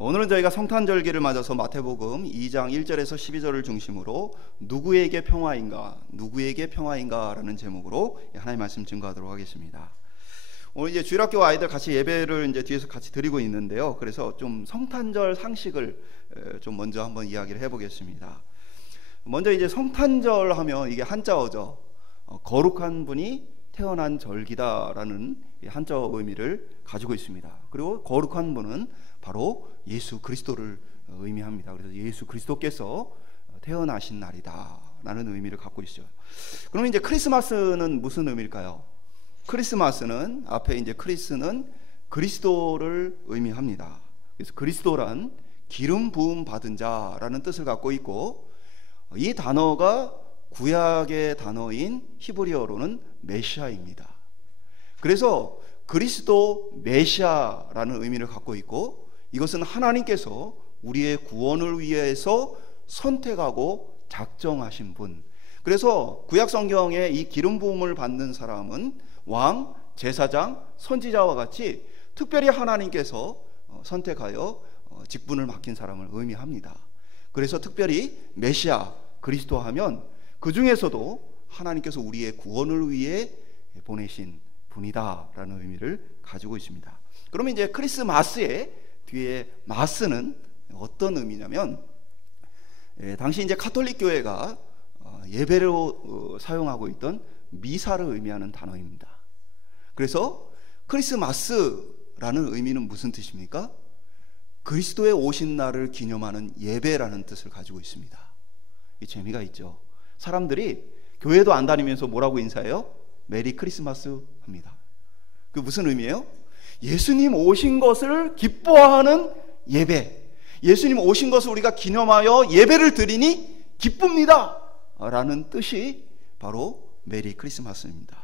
오늘은 저희가 성탄절기를 맞아서 마태복음 2장 1절에서 12절을 중심으로 누구에게 평화인가, 누구에게 평화인가라는 제목으로 하나님의 말씀 증거하도록 하겠습니다. 오늘 이제 주일학교 아이들 같이 예배를 이제 뒤에서 같이 드리고 있는데요. 그래서 좀 성탄절 상식을 좀 먼저 한번 이야기를 해보겠습니다. 먼저 이제 성탄절 하면 이게 한자어죠. 거룩한 분이 태어난 절기다라는 한자 의미를 가지고 있습니다. 그리고 거룩한 분은 바로 예수 그리스도를 의미합니다. 그래서 예수 그리스도께서 태어나신 날이다라는 의미를 갖고 있죠. 그러면 이제 크리스마스는 무슨 의미일까요? 크리스마스는 앞에 이제 크리스는 그리스도를 의미합니다. 그래서 그리스도란 기름 부음 받은 자라는 뜻을 갖고 있고, 이 단어가 구약의 단어인 히브리어로는 메시아입니다. 그래서 그리스도 메시아라는 의미를 갖고 있고, 이것은 하나님께서 우리의 구원을 위해서 선택하고 작정하신 분. 그래서 구약 성경에 이 기름 부음을 받는 사람은 왕, 제사장, 선지자와 같이 특별히 하나님께서 선택하여 직분을 맡긴 사람을 의미합니다. 그래서 특별히 메시아, 그리스도 하면 그 중에서도 하나님께서 우리의 구원을 위해 보내신 분이다라는 의미를 가지고 있습니다. 그러면 이제 크리스마스의 뒤에 마스는 어떤 의미냐면, 당시 이제 카톨릭 교회가 예배로 사용하고 있던 미사를 의미하는 단어입니다. 그래서 크리스마스라는 의미는 무슨 뜻입니까? 그리스도의 오신 날을 기념하는 예배라는 뜻을 가지고 있습니다. 이 재미가 있죠. 사람들이 교회도 안 다니면서 뭐라고 인사해요? 메리 크리스마스 합니다. 그 무슨 의미예요? 예수님 오신 것을 기뻐하는 예배, 예수님 오신 것을 우리가 기념하여 예배를 드리니 기쁩니다 라는 뜻이 바로 메리 크리스마스입니다.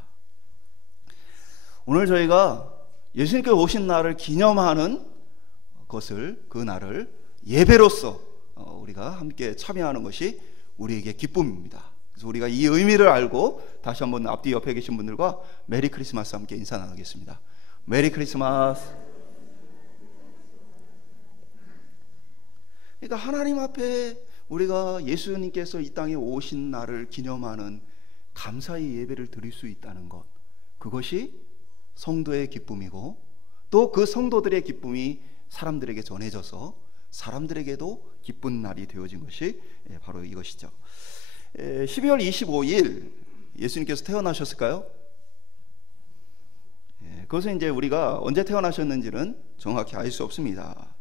오늘 저희가 예수님께서 오신 날을 기념하는 것을, 그 날을 예배로서 우리가 함께 참여하는 것이 우리에게 기쁨입니다. 그래서 우리가 이 의미를 알고 다시 한번 앞뒤 옆에 계신 분들과 메리 크리스마스 함께 인사 나누겠습니다. 메리 크리스마스. 그러니까 하나님 앞에 우리가 예수님께서 이 땅에 오신 날을 기념하는 감사의 예배를 드릴 수 있다는 것, 그것이 성도의 기쁨이고, 또 그 성도들의 기쁨이 사람들에게 전해져서 사람들에게도 기쁜 날이 되어진 것이 바로 이것이죠. 12월 25일 예수님께서 태어나셨을까요? 그것은 이제 우리가 언제 태어나셨는지는 정확히 알 수 없습니다.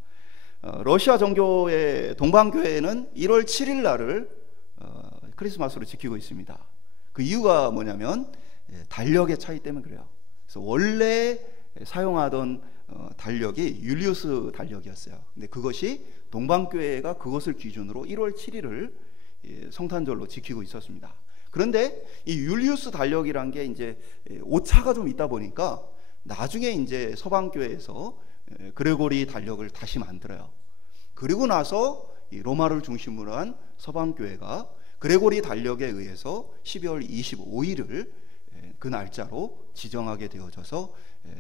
러시아 정교의 동방교회는 1월 7일 날을 크리스마스로 지키고 있습니다. 그 이유가 뭐냐면 달력의 차이 때문에 그래요. 그래서 원래 사용하던 달력이 율리우스 달력이었어요. 근데 그것이 동방교회가 그것을 기준으로 1월 7일을 성탄절로 지키고 있었습니다. 그런데 이 율리우스 달력이란 게 이제 오차가 좀 있다 보니까 나중에 이제 서방교회에서 그레고리 달력을 다시 만들어요. 그리고 나서 이 로마를 중심으로 한 서방교회가 그레고리 달력에 의해서 12월 25일을 그 날짜로 지정하게 되어져서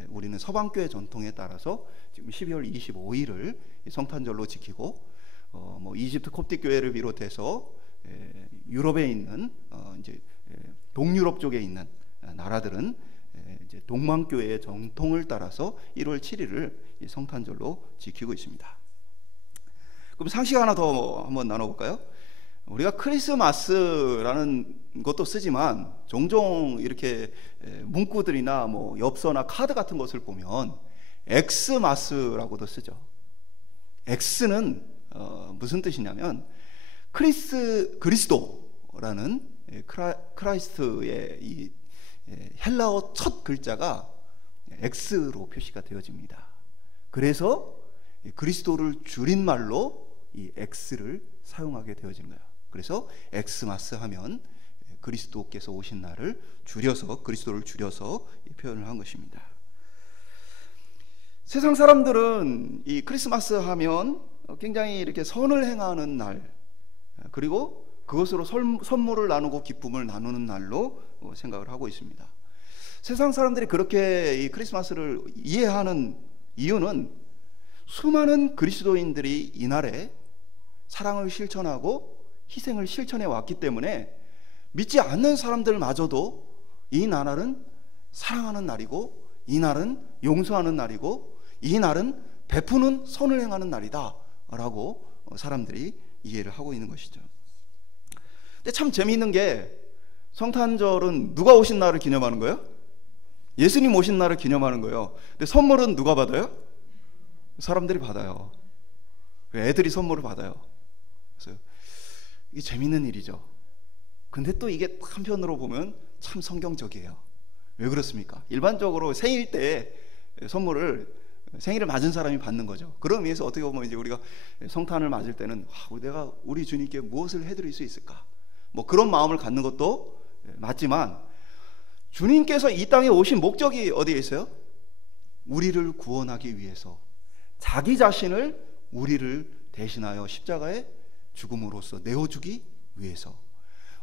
우리는 서방교회 전통에 따라서 지금 12월 25일을 성탄절로 지키고, 뭐 이집트 콥틱 교회를 비롯해서 유럽에 있는 이제 동유럽 쪽에 있는 나라들은 이제 동방교회의 정통을 따라서 1월 7일을 성탄절로 지키고 있습니다. 그럼 상식 하나 더 한번 나눠볼까요? 우리가 크리스마스라는 것도 쓰지만 종종 이렇게 문구들이나 뭐 엽서나 카드 같은 것을 보면 엑스마스라고도 쓰죠. 엑스는 무슨 뜻이냐면 그리스도라는 크라이스트의 이 헬라어 첫 글자가 X로 표시가 되어집니다. 그래서 그리스도를 줄인 말로 이 X를 사용하게 되어진 거예요. 그래서 엑스마스 하면 그리스도께서 오신 날을 줄여서, 그리스도를 줄여서 표현을 한 것입니다. 세상 사람들은 이 크리스마스 하면 굉장히 이렇게 선을 행하는 날, 그리고 그것으로 선물을 나누고 기쁨을 나누는 날로 생각을 하고 있습니다. 세상 사람들이 그렇게 이 크리스마스를 이해하는 이유는 수많은 그리스도인들이 이날에 사랑을 실천하고 희생을 실천해 왔기 때문에 믿지 않는 사람들마저도 이 날은 사랑하는 날이고, 이 날은 용서하는 날이고, 이 날은 베푸는 선을 행하는 날이다 라고 사람들이 이해를 하고 있는 것이죠. 근데 참 재미있는 게, 성탄절은 누가 오신 날을 기념하는 거예요? 예수님 오신 날을 기념하는 거예요. 근데 선물은 누가 받아요? 사람들이 받아요. 애들이 선물을 받아요. 그래서 이게 재미있는 일이죠. 근데 또 이게 한편으로 보면 참 성경적이에요. 왜 그렇습니까? 일반적으로 생일 때 생일을 맞은 사람이 받는 거죠. 그런 의미에서 어떻게 보면 이제 우리가 성탄을 맞을 때는 내가 우리 주님께 무엇을 해드릴 수 있을까? 뭐 그런 마음을 갖는 것도 맞지만, 주님께서 이 땅에 오신 목적이 어디에 있어요? 우리를 구원하기 위해서, 자기 자신을 우리를 대신하여 십자가에 죽음으로써 내어주기 위해서,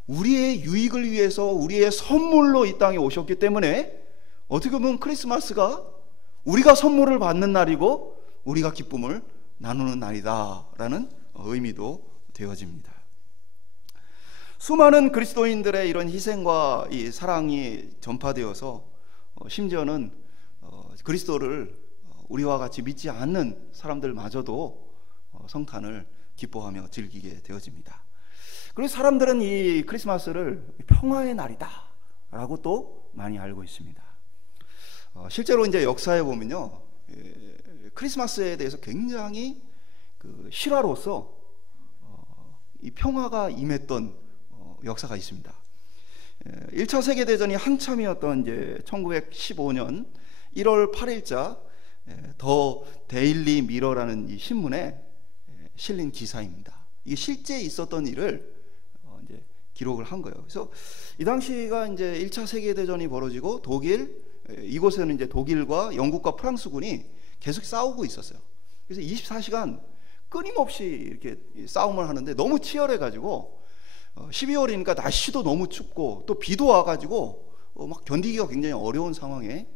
우리의 유익을 위해서 우리의 선물로 이 땅에 오셨기 때문에, 어떻게 보면 크리스마스가 우리가 선물을 받는 날이고 우리가 기쁨을 나누는 날이다라는 의미도 되어집니다. 수많은 그리스도인들의 이런 희생과 이 사랑이 전파되어서 심지어는 그리스도를 우리와 같이 믿지 않는 사람들마저도 성탄을 기뻐하며 즐기게 되어집니다. 그래서 사람들은 이 크리스마스를 평화의 날이다 라고 또 많이 알고 있습니다. 실제로 이제 역사에 보면요, 크리스마스에 대해서 굉장히 실화로서 이 평화가 임했던 역사가 있습니다. 1차 세계대전이 한참이었던 이제 1915년 1월 8일자 더 데일리 미러라는 이 신문에 실린 기사입니다. 이게 실제 있었던 일을 이제 기록을 한 거예요. 그래서 이 당시가 이제 1차 세계대전이 벌어지고 이곳에는 이제 독일과 영국과 프랑스군이 계속 싸우고 있었어요. 그래서 24시간 끊임없이 이렇게 싸움을 하는데 너무 치열해가지고 12월이니까 날씨도 너무 춥고 또 비도 와가지고 막 견디기가 굉장히 어려운 상황에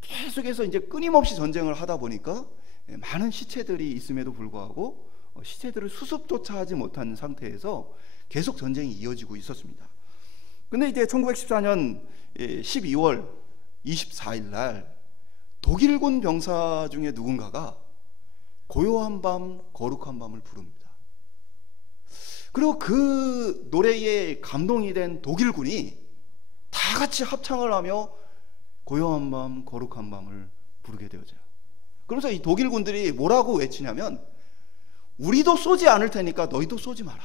계속해서 이제 끊임없이 전쟁을 하다 보니까 많은 시체들이 있음에도 불구하고 시체들을 수습조차 하지 못한 상태에서 계속 전쟁이 이어지고 있었습니다. 근데 이제 1914년 12월 24일 날 독일군 병사 중에 누군가가 고요한 밤 거룩한 밤을 부릅니다. 그리고 그 노래에 감동이 된 독일군이 다 같이 합창을 하며 고요한 밤 거룩한 밤을 부르게 되어져요. 그러면서 이 독일군들이 뭐라고 외치냐면, 우리도 쏘지 않을 테니까 너희도 쏘지 마라.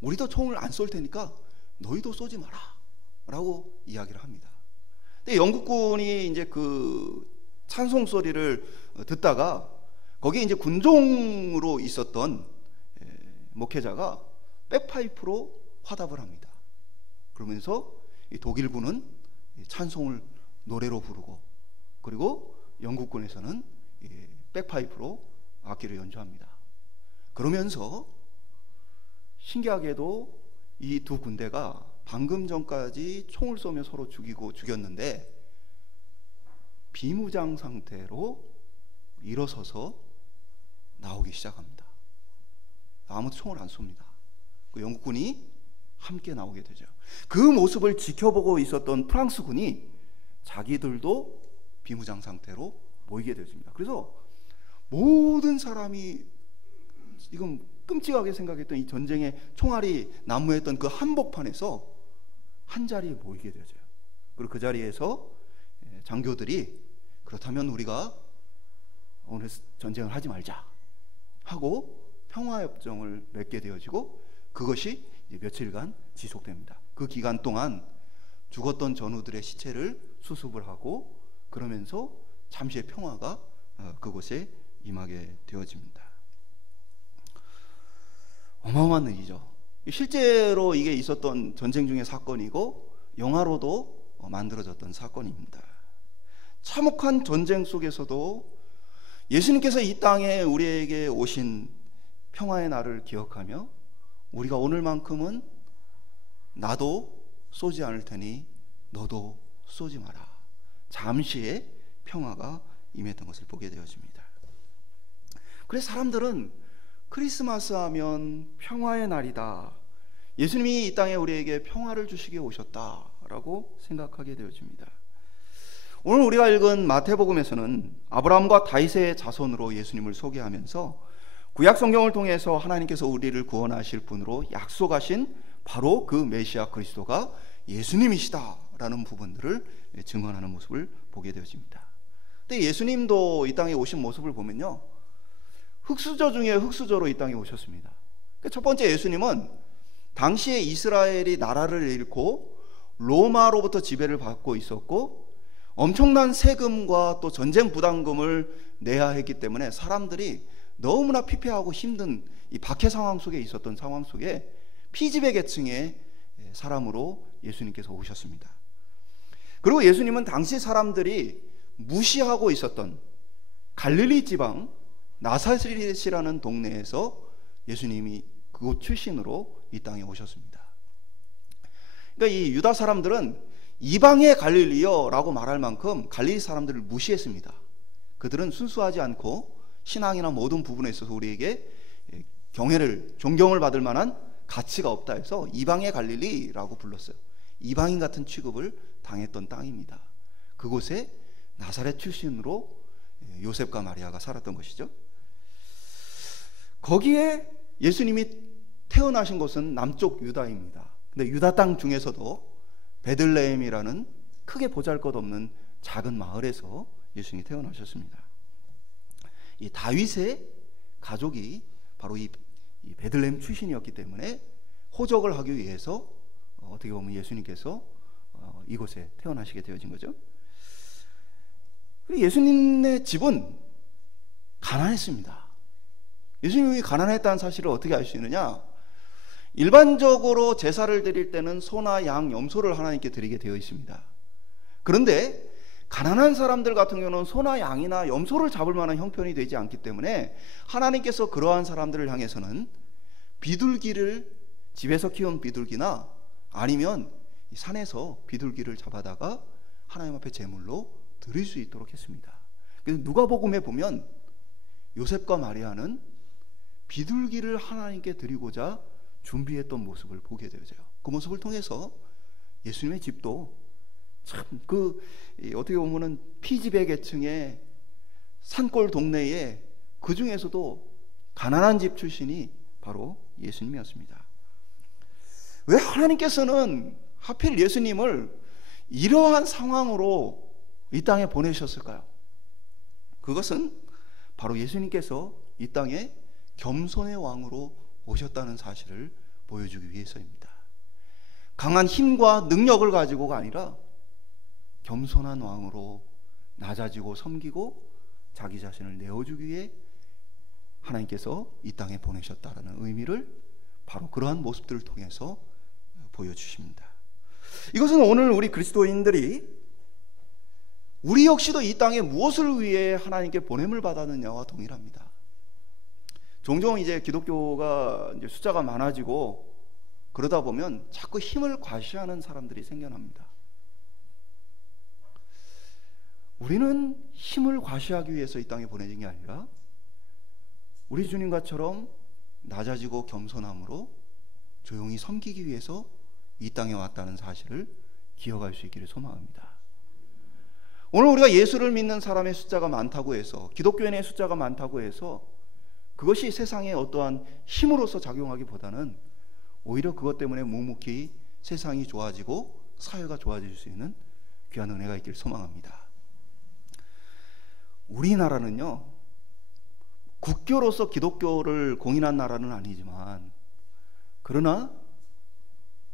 우리도 총을 안 쏠 테니까 너희도 쏘지 마라 라고 이야기를 합니다. 근데 영국군이 이제 그 찬송 소리를 듣다가 거기에 이제 군종으로 있었던 목회자가 백파이프로 화답을 합니다. 그러면서 이 독일군은 찬송을 노래로 부르고, 그리고 영국군에서는 백파이프로 악기를 연주합니다. 그러면서 신기하게도 이 두 군대가 방금 전까지 총을 쏘며 서로 죽였는데 비무장 상태로 일어서서 나오기 시작합니다. 아무도 총을 안 쏩니다. 그 영국군이 함께 나오게 되죠. 그 모습을 지켜보고 있었던 프랑스군이 자기들도 비무장 상태로 모이게 되었습니다. 그래서 모든 사람이 지금 끔찍하게 생각했던 이 전쟁의 총알이 난무했던 그 한복판에서 한 자리에 모이게 되죠. 그리고 그 자리에서 장교들이 그렇다면 우리가 오늘 전쟁을 하지 말자 하고 평화협정을 맺게 되어지고, 그것이 이제 며칠간 지속됩니다. 그 기간 동안 죽었던 전우들의 시체를 수습을 하고, 그러면서 잠시의 평화가 그곳에 임하게 되어집니다. 어마어마한 일이죠. 실제로 이게 있었던 전쟁 중의 사건이고 영화로도 만들어졌던 사건입니다. 참혹한 전쟁 속에서도 예수님께서 이 땅에 우리에게 오신 평화의 날을 기억하며, 우리가 오늘만큼은 나도 쏘지 않을 테니 너도 쏘지 마라, 잠시의 평화가 임했던 것을 보게 되어집니다. 그래서 사람들은 크리스마스 하면 평화의 날이다, 예수님이 이 땅에 우리에게 평화를 주시기에 오셨다라고 생각하게 되어집니다. 오늘 우리가 읽은 마태복음에서는 아브라함과 다윗의 자손으로 예수님을 소개하면서 구약 성경을 통해서 하나님께서 우리를 구원하실 분으로 약속하신 바로 그 메시아 그리스도가 예수님이시다라는 부분들을 증언하는 모습을 보게 되어집니다. 근데 예수님도 이 땅에 오신 모습을 보면요, 흙수저 중에 흙수저로 이 땅에 오셨습니다. 첫 번째, 예수님은 당시에 이스라엘이 나라를 잃고 로마로부터 지배를 받고 있었고 엄청난 세금과 또 전쟁 부담금을 내야 했기 때문에 사람들이 너무나 피폐하고 힘든 이 박해 상황 속에 있었던 상황 속에 피지배 계층의 사람으로 예수님께서 오셨습니다. 그리고 예수님은 당시 사람들이 무시하고 있었던 갈릴리 지방 나사렛이라는 동네에서 예수님이 그곳 출신으로 이 땅에 오셨습니다. 그러니까 이 유다 사람들은 이방의 갈릴리여라고 말할 만큼 갈릴리 사람들을 무시했습니다. 그들은 순수하지 않고 신앙이나 모든 부분에 있어서 우리에게 경애를, 존경을 받을 만한 가치가 없다 해서 이방의 갈릴리라고 불렀어요. 이방인 같은 취급을 당했던 땅입니다. 그곳에 나사렛 출신으로 요셉과 마리아가 살았던 것이죠. 거기에 예수님이 태어나신 곳은 남쪽 유다입니다. 근데 유다 땅 중에서도 베들레헴이라는 크게 보잘것없는 작은 마을에서 예수님이 태어나셨습니다. 이 다윗의 가족이 바로 이 베들레헴 출신이었기 때문에 호적을 하기 위해서 어떻게 보면 예수님께서 이곳에 태어나시게 되어진 거죠. 예수님의 집은 가난했습니다. 예수님이 가난했다는 사실을 어떻게 알 수 있느냐? 일반적으로 제사를 드릴 때는 소나 양, 염소를 하나님께 드리게 되어 있습니다. 그런데 가난한 사람들 같은 경우는 소나 양이나 염소를 잡을 만한 형편이 되지 않기 때문에 하나님께서 그러한 사람들을 향해서는 비둘기를, 집에서 키운 비둘기나 아니면 산에서 비둘기를 잡아다가 하나님 앞에 제물로 드릴 수 있도록 했습니다. 그래서 누가복음에 보면 요셉과 마리아는 비둘기를 하나님께 드리고자 준비했던 모습을 보게 되어져요. 그 모습을 통해서 예수님의 집도 참 어떻게 보면은 피지배 계층의 산골 동네에 그 중에서도 가난한 집 출신이 바로 예수님이었습니다. 왜 하나님께서는 하필 예수님을 이러한 상황으로 이 땅에 보내셨을까요? 그것은 바로 예수님께서 이 땅에 겸손의 왕으로 오셨다는 사실을 보여주기 위해서입니다. 강한 힘과 능력을 가지고가 아니라 겸손한 왕으로 낮아지고 섬기고 자기 자신을 내어주기 위해 하나님께서 이 땅에 보내셨다라는 의미를 바로 그러한 모습들을 통해서 보여주십니다. 이것은 오늘 우리 그리스도인들이 우리 역시도 이 땅에 무엇을 위해 하나님께 보냄을 받았느냐와 동일합니다. 종종 이제 기독교가 이제 숫자가 많아지고 그러다 보면 자꾸 힘을 과시하는 사람들이 생겨납니다. 우리는 힘을 과시하기 위해서 이 땅에 보내진 게 아니라 우리 주님과처럼 낮아지고 겸손함으로 조용히 섬기기 위해서 이 땅에 왔다는 사실을 기억할 수 있기를 소망합니다. 오늘 우리가 예수를 믿는 사람의 숫자가 많다고 해서, 기독교인의 숫자가 많다고 해서 그것이 세상에 어떠한 힘으로서 작용하기보다는 오히려 그것 때문에 묵묵히 세상이 좋아지고 사회가 좋아질 수 있는 귀한 은혜가 있기를 소망합니다. 우리나라는요, 국교로서 기독교를 공인한 나라는 아니지만 그러나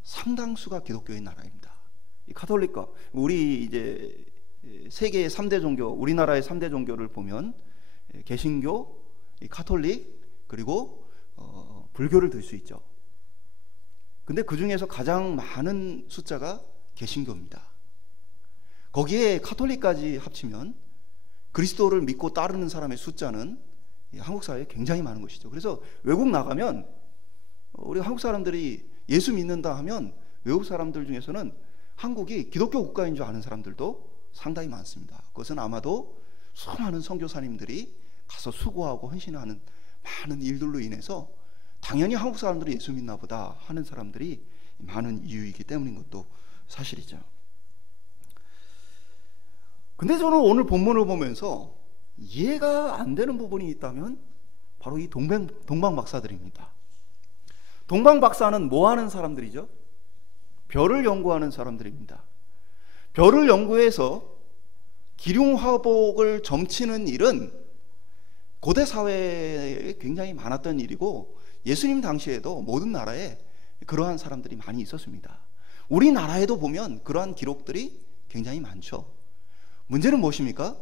상당수가 기독교인 나라입니다. 이 카톨릭과 우리 이제 세계의 3대 종교, 우리나라의 3대 종교를 보면 개신교, 카톨릭, 그리고 불교를 들 수 있죠. 근데 그 중에서 가장 많은 숫자가 개신교입니다. 거기에 카톨릭까지 합치면 그리스도를 믿고 따르는 사람의 숫자는 한국 사회에 굉장히 많은 것이죠. 그래서 외국 나가면 우리 한국 사람들이 예수 믿는다 하면 외국 사람들 중에서는 한국이 기독교 국가인 줄 아는 사람들도 상당히 많습니다. 그것은 아마도 수많은 선교사님들이 가서 수고하고 헌신하는 많은 일들로 인해서 당연히 한국 사람들이 예수 믿나 보다 하는 사람들이 많은 이유이기 때문인 것도 사실이죠. 근데 저는 오늘 본문을 보면서 이해가 안 되는 부분이 있다면 바로 이 동방박사들입니다. 동방박사는 뭐 하는 사람들이죠? 별을 연구하는 사람들입니다. 별을 연구해서 기륭화복을 점치는 일은 고대 사회에 굉장히 많았던 일이고 예수님 당시에도 모든 나라에 그러한 사람들이 많이 있었습니다. 우리나라에도 보면 그러한 기록들이 굉장히 많죠. 문제는 무엇입니까?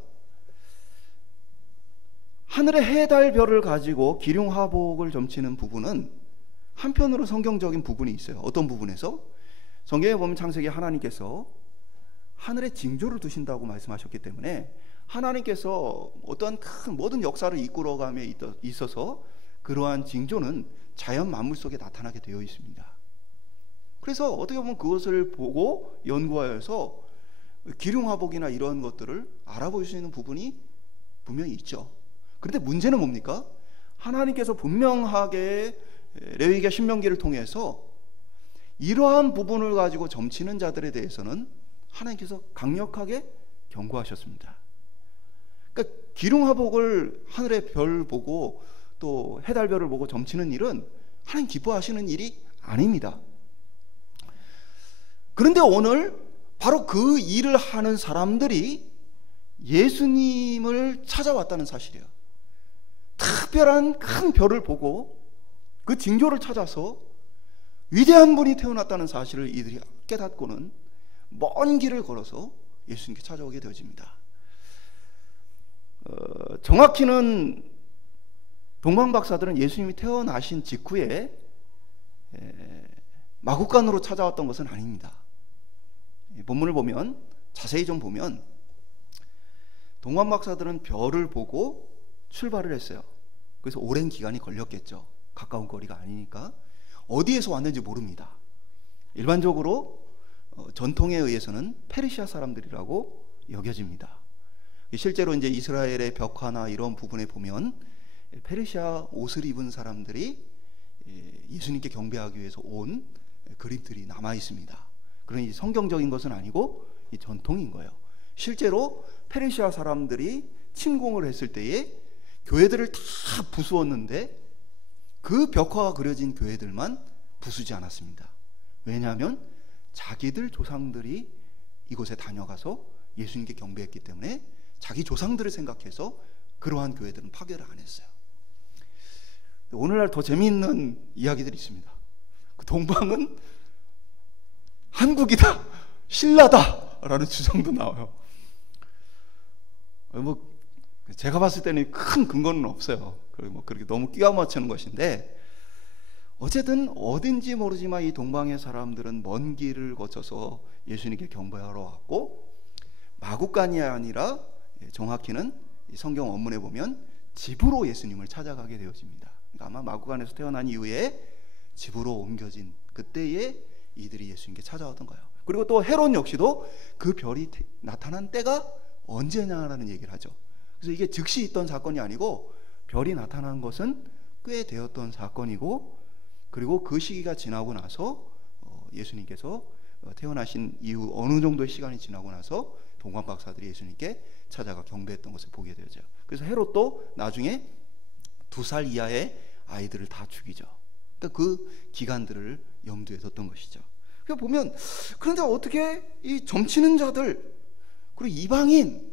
하늘의 해, 달, 별을 가지고 기륭화복을 점치는 부분은 한편으로 성경적인 부분이 있어요. 어떤 부분에서? 성경에 보면 창세기 하나님께서 하늘에 징조를 두신다고 말씀하셨기 때문에 하나님께서 어떠한 큰 모든 역사를 이끌어감에 있어서 그러한 징조는 자연 만물 속에 나타나게 되어 있습니다. 그래서 어떻게 보면 그것을 보고 연구하여서 기륭화복이나 이런 것들을 알아볼 수 있는 부분이 분명히 있죠. 그런데 문제는 뭡니까? 하나님께서 분명하게 레위기와 신명기를 통해서 이러한 부분을 가지고 점치는 자들에 대해서는 하나님께서 강력하게 경고하셨습니다. 그러니까 기륭화복을 하늘의 별 보고 또 해달별을 보고 점치는 일은 하나님 기뻐하시는 일이 아닙니다. 그런데 오늘 바로 그 일을 하는 사람들이 예수님을 찾아왔다는 사실이에요. 특별한 큰 별을 보고 그 징조를 찾아서 위대한 분이 태어났다는 사실을 이들이 깨닫고는 먼 길을 걸어서 예수님께 찾아오게 되어집니다. 정확히는 동방박사들은 예수님이 태어나신 직후에 마국간으로 찾아왔던 것은 아닙니다. 본문을 보면 자세히 좀 보면 동방박사들은 별을 보고 출발을 했어요. 그래서 오랜 기간이 걸렸겠죠. 가까운 거리가 아니니까. 어디에서 왔는지 모릅니다. 일반적으로 전통에 의해서는 페르시아 사람들이라고 여겨집니다. 실제로 이제 이스라엘의 벽화나 이런 부분에 보면 페르시아 옷을 입은 사람들이 예수님께 경배하기 위해서 온 그림들이 남아 있습니다. 그러니 성경적인 것은 아니고 이 전통인 거예요. 실제로 페르시아 사람들이 침공을 했을 때에 교회들을 다 부수었는데 그 벽화가 그려진 교회들만 부수지 않았습니다. 왜냐하면 자기들 조상들이 이곳에 다녀가서 예수님께 경배했기 때문에 자기 조상들을 생각해서 그러한 교회들은 파괴를 안 했어요. 오늘날 더 재미있는 이야기들이 있습니다. 그 동방은 한국이다, 신라다라는 주장도 나와요. 뭐 제가 봤을 때는 큰 근거는 없어요. 뭐 그렇게 너무 끼워 맞추는 것인데 어쨌든 어딘지 모르지만 이 동방의 사람들은 먼 길을 거쳐서 예수님께 경배하러 왔고 마국간이 아니라 정확히는 성경 원문에 보면 집으로 예수님을 찾아가게 되어집니다. 그러니까 아마 마국간에서 태어난 이후에 집으로 옮겨진 그때에 이들이 예수님께 찾아왔던 거예요. 그리고 또 헤롯 역시도 그 별이 나타난 때가 언제냐라는 얘기를 하죠. 그래서 이게 즉시 있던 사건이 아니고 별이 나타난 것은 꽤 되었던 사건이고 그리고 그 시기가 지나고 나서 예수님께서 태어나신 이후 어느 정도의 시간이 지나고 나서 동방박사들이 예수님께 찾아가 경배했던 것을 보게 되죠. 그래서 헤롯도 나중에 2살 이하의 아이들을 다 죽이죠. 그러니까 그 기간들을 염두에 뒀던 것이죠. 그러니까 보면 그런데 어떻게 이 점치는 자들 그리고 이방인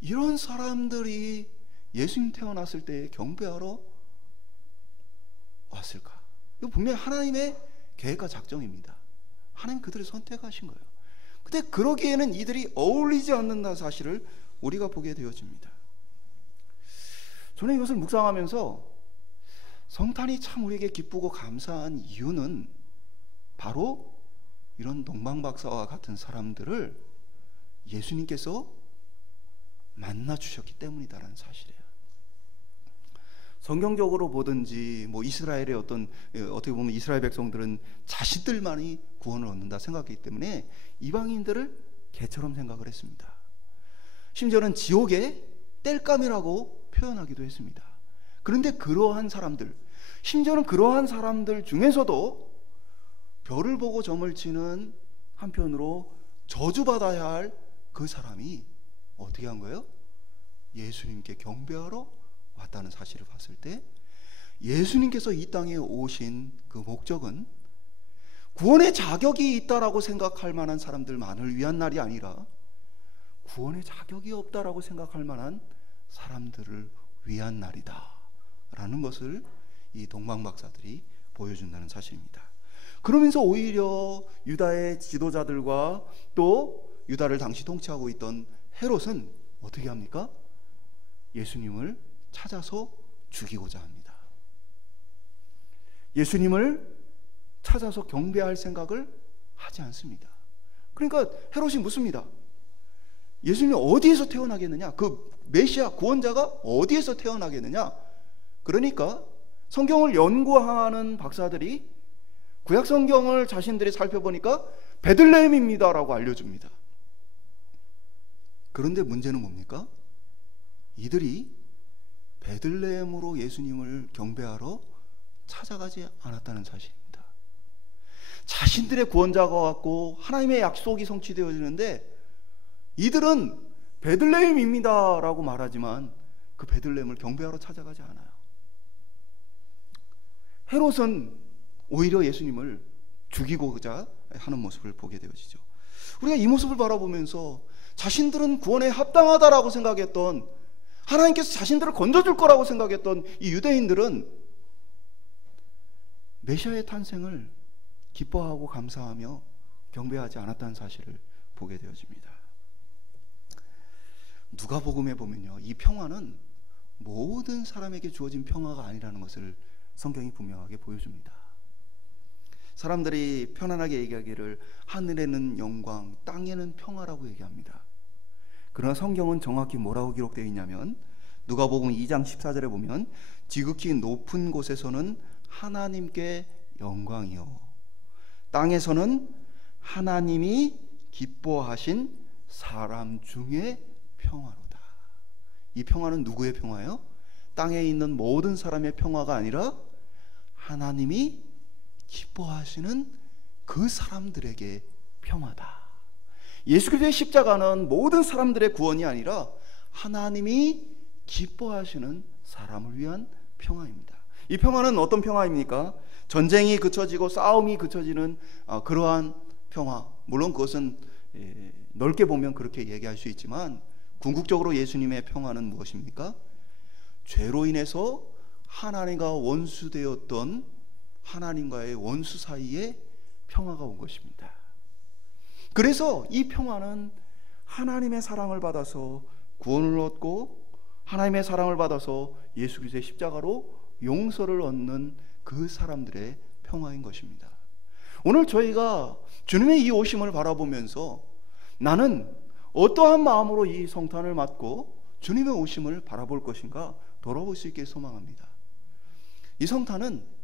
이런 사람들이 예수님 태어났을 때 경배하러 왔을까? 이거 분명히 하나님의 계획과 작정입니다. 하나님 그들을 선택하신 거예요. 근데 그러기에는 이들이 어울리지 않는다는 사실을 우리가 보게 되어집니다. 저는 이것을 묵상하면서 성탄이 참 우리에게 기쁘고 감사한 이유는 바로 이런 동방박사와 같은 사람들을 예수님께서 만나 주셨기 때문이다라는 사실이에요. 성경적으로 보든지 뭐 이스라엘의 어떻게 보면 이스라엘 백성들은 자신들만이 구원을 얻는다 생각하기 때문에 이방인들을 개처럼 생각을 했습니다. 심지어는 지옥에 땔감이라고 표현하기도 했습니다. 그런데 그러한 사람들, 심지어는 그러한 사람들 중에서도 별을 보고 점을 치는 한편으로 저주받아야 할 그 사람이 어떻게 한 거예요? 예수님께 경배하러 왔다는 사실을 봤을 때 예수님께서 이 땅에 오신 그 목적은 구원의 자격이 있다라고 생각할 만한 사람들만을 위한 날이 아니라 구원의 자격이 없다라고 생각할 만한 사람들을 위한 날이다 라는 것을 이 동방박사들이 보여준다는 사실입니다. 그러면서 오히려 유다의 지도자들과 또 유다를 당시 통치하고 있던 헤롯은 어떻게 합니까? 예수님을 찾아서 죽이고자 합니다. 예수님을 찾아서 경배할 생각을 하지 않습니다. 그러니까 헤롯이 묻습니다. 예수님이 어디에서 태어나겠느냐? 그 메시아 구원자가 어디에서 태어나겠느냐? 그러니까 성경을 연구하는 박사들이 구약 성경을 자신들이 살펴보니까 베들레헴입니다라고 알려줍니다. 그런데 문제는 뭡니까? 이들이 베들레헴으로 예수님을 경배하러 찾아가지 않았다는 사실입니다. 자신들의 구원자가 왔고 하나님의 약속이 성취되어지는데 이들은 베들레헴입니다 라고 말하지만 그 베들레헴을 경배하러 찾아가지 않아요. 헤롯은 오히려 예수님을 죽이고자 하는 모습을 보게 되어지죠. 우리가 이 모습을 바라보면서 자신들은 구원에 합당하다라고 생각했던, 하나님께서 자신들을 건져줄 거라고 생각했던 이 유대인들은 메시아의 탄생을 기뻐하고 감사하며 경배하지 않았다는 사실을 보게 되어집니다. 누가복음에 보면요, 이 평화는 모든 사람에게 주어진 평화가 아니라는 것을 성경이 분명하게 보여줍니다. 사람들이 편안하게 얘기하기를 하늘에는 영광, 땅에는 평화라고 얘기합니다. 그러나 성경은 정확히 뭐라고 기록되어 있냐면 누가복음 2장 14절에 보면 지극히 높은 곳에서는 하나님께 영광이요 땅에서는 하나님이 기뻐하신 사람 중에 평화로다. 이 평화는 누구의 평화예요? 땅에 있는 모든 사람의 평화가 아니라 하나님이 기뻐하시는 그 사람들에게 평화다. 예수 그리스도의 십자가는 모든 사람들의 구원이 아니라 하나님이 기뻐하시는 사람을 위한 평화입니다. 이 평화는 어떤 평화입니까? 전쟁이 그쳐지고 싸움이 그쳐지는 그러한 평화. 물론 그것은 넓게 보면 그렇게 얘기할 수 있지만 궁극적으로 예수님의 평화는 무엇입니까? 죄로 인해서 하나님과 원수되었던 하나님과의 원수 사이에 평화가 온 것입니다. 그래서 이 평화는 하나님의 사랑을 받아서 구원을 얻고 하나님의 사랑을 받아서 예수 그리스도의 십자가로 용서를 얻는 그 사람들의 평화인 것입니다. 오늘 저희가 주님의 이 오심을 바라보면서 나는 어떠한 마음으로 이 성탄을 맞고 주님의 오심을 바라볼 것인가 돌아볼 수 있게 소망합니다. 이 성탄은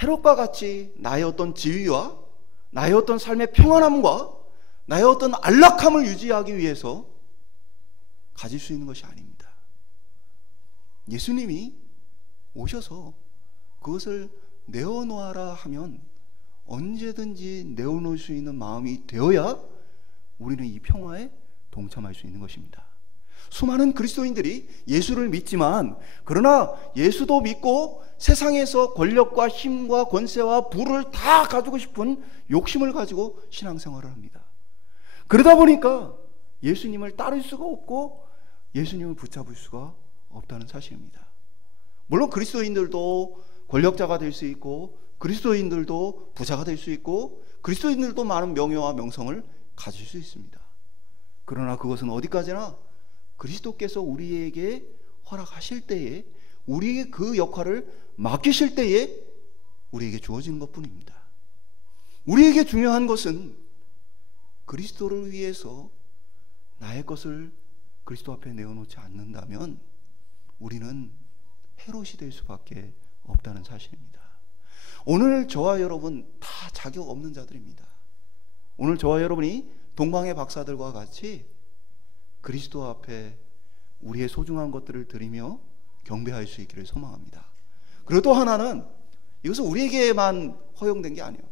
헤롯과 같이 나의 어떤 지위와 나의 어떤 삶의 평안함과 나의 어떤 안락함을 유지하기 위해서 가질 수 있는 것이 아닙니다. 예수님이 오셔서 그것을 내어놓아라 하면 언제든지 내어놓을 수 있는 마음이 되어야 우리는 이 평화에 동참할 수 있는 것입니다. 수많은 그리스도인들이 예수를 믿지만 그러나 예수도 믿고 세상에서 권력과 힘과 권세와 부를 다 가지고 싶은 욕심을 가지고 신앙생활을 합니다. 그러다 보니까 예수님을 따를 수가 없고 예수님을 붙잡을 수가 없다는 사실입니다. 물론 그리스도인들도 권력자가 될 수 있고 그리스도인들도 부자가 될 수 있고 그리스도인들도 많은 명예와 명성을 가질 수 있습니다. 그러나 그것은 어디까지나 그리스도께서 우리에게 허락하실 때에 우리에게 그 역할을 맡기실 때에 우리에게 주어지는 것뿐입니다. 우리에게 중요한 것은 그리스도를 위해서 나의 것을 그리스도 앞에 내어놓지 않는다면 우리는 헤롯이 될 수밖에 없다는 사실입니다. 오늘 저와 여러분 다 자격 없는 자들입니다. 오늘 저와 여러분이 동방의 박사들과 같이 그리스도 앞에 우리의 소중한 것들을 드리며 경배할 수 있기를 소망합니다. 그리고 또 하나는 이것은 우리에게만 허용된 게 아니에요.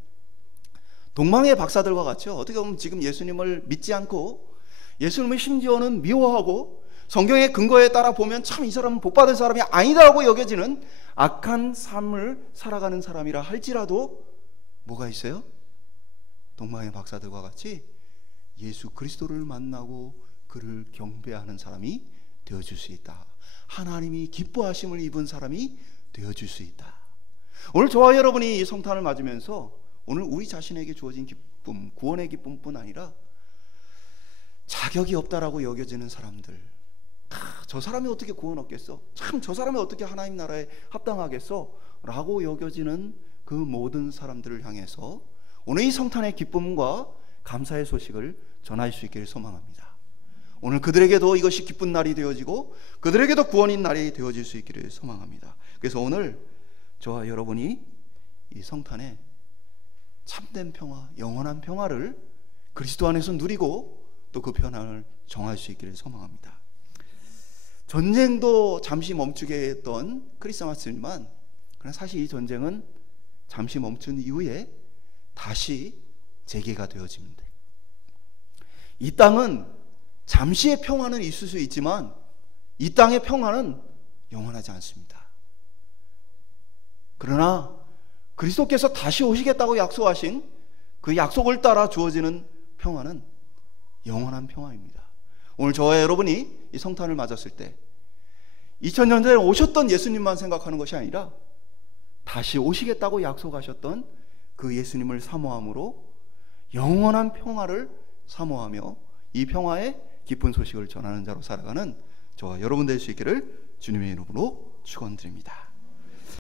동방의 박사들과 같이 어떻게 보면 지금 예수님을 믿지 않고 예수님을 심지어는 미워하고 성경의 근거에 따라 보면 참 이 사람은 복받은 사람이 아니다라고 여겨지는 악한 삶을 살아가는 사람이라 할지라도 뭐가 있어요? 동방의 박사들과 같이 예수 그리스도를 만나고 그를 경배하는 사람이 되어줄 수 있다. 하나님이 기뻐하심을 입은 사람이 되어줄 수 있다. 오늘 저와 여러분이 이 성탄을 맞으면서 오늘 우리 자신에게 주어진 기쁨, 구원의 기쁨뿐 아니라 자격이 없다라고 여겨지는 사람들, 저 사람이 어떻게 구원 얻겠어? 참 저 사람이 어떻게 하나님 나라에 합당하겠어? 라고 여겨지는 그 모든 사람들을 향해서 오늘 이 성탄의 기쁨과 감사의 소식을 전할 수 있기를 소망합니다. 오늘 그들에게도 이것이 기쁜 날이 되어지고 그들에게도 구원인 날이 되어질 수 있기를 소망합니다. 그래서 오늘 저와 여러분이 이 성탄에 참된 평화, 영원한 평화를 그리스도 안에서 누리고 또 그 평화를 정할 수 있기를 소망합니다. 전쟁도 잠시 멈추게 했던 크리스마스지만 그러나 사실 이 전쟁은 잠시 멈춘 이후에 다시 재개가 되어집니다. 이 땅은 잠시의 평화는 있을 수 있지만 이 땅의 평화는 영원하지 않습니다. 그러나 그리스도께서 다시 오시겠다고 약속하신 그 약속을 따라 주어지는 평화는 영원한 평화입니다. 오늘 저와 여러분이 이 성탄을 맞았을 때 2000년 전에 오셨던 예수님만 생각하는 것이 아니라 다시 오시겠다고 약속하셨던 그 예수님을 사모함으로 영원한 평화를 사모하며 이 평화의 기쁜 소식을 전하는 자로 살아가는 저와 여러분 될 수 있기를 주님의 이름으로 축원드립니다.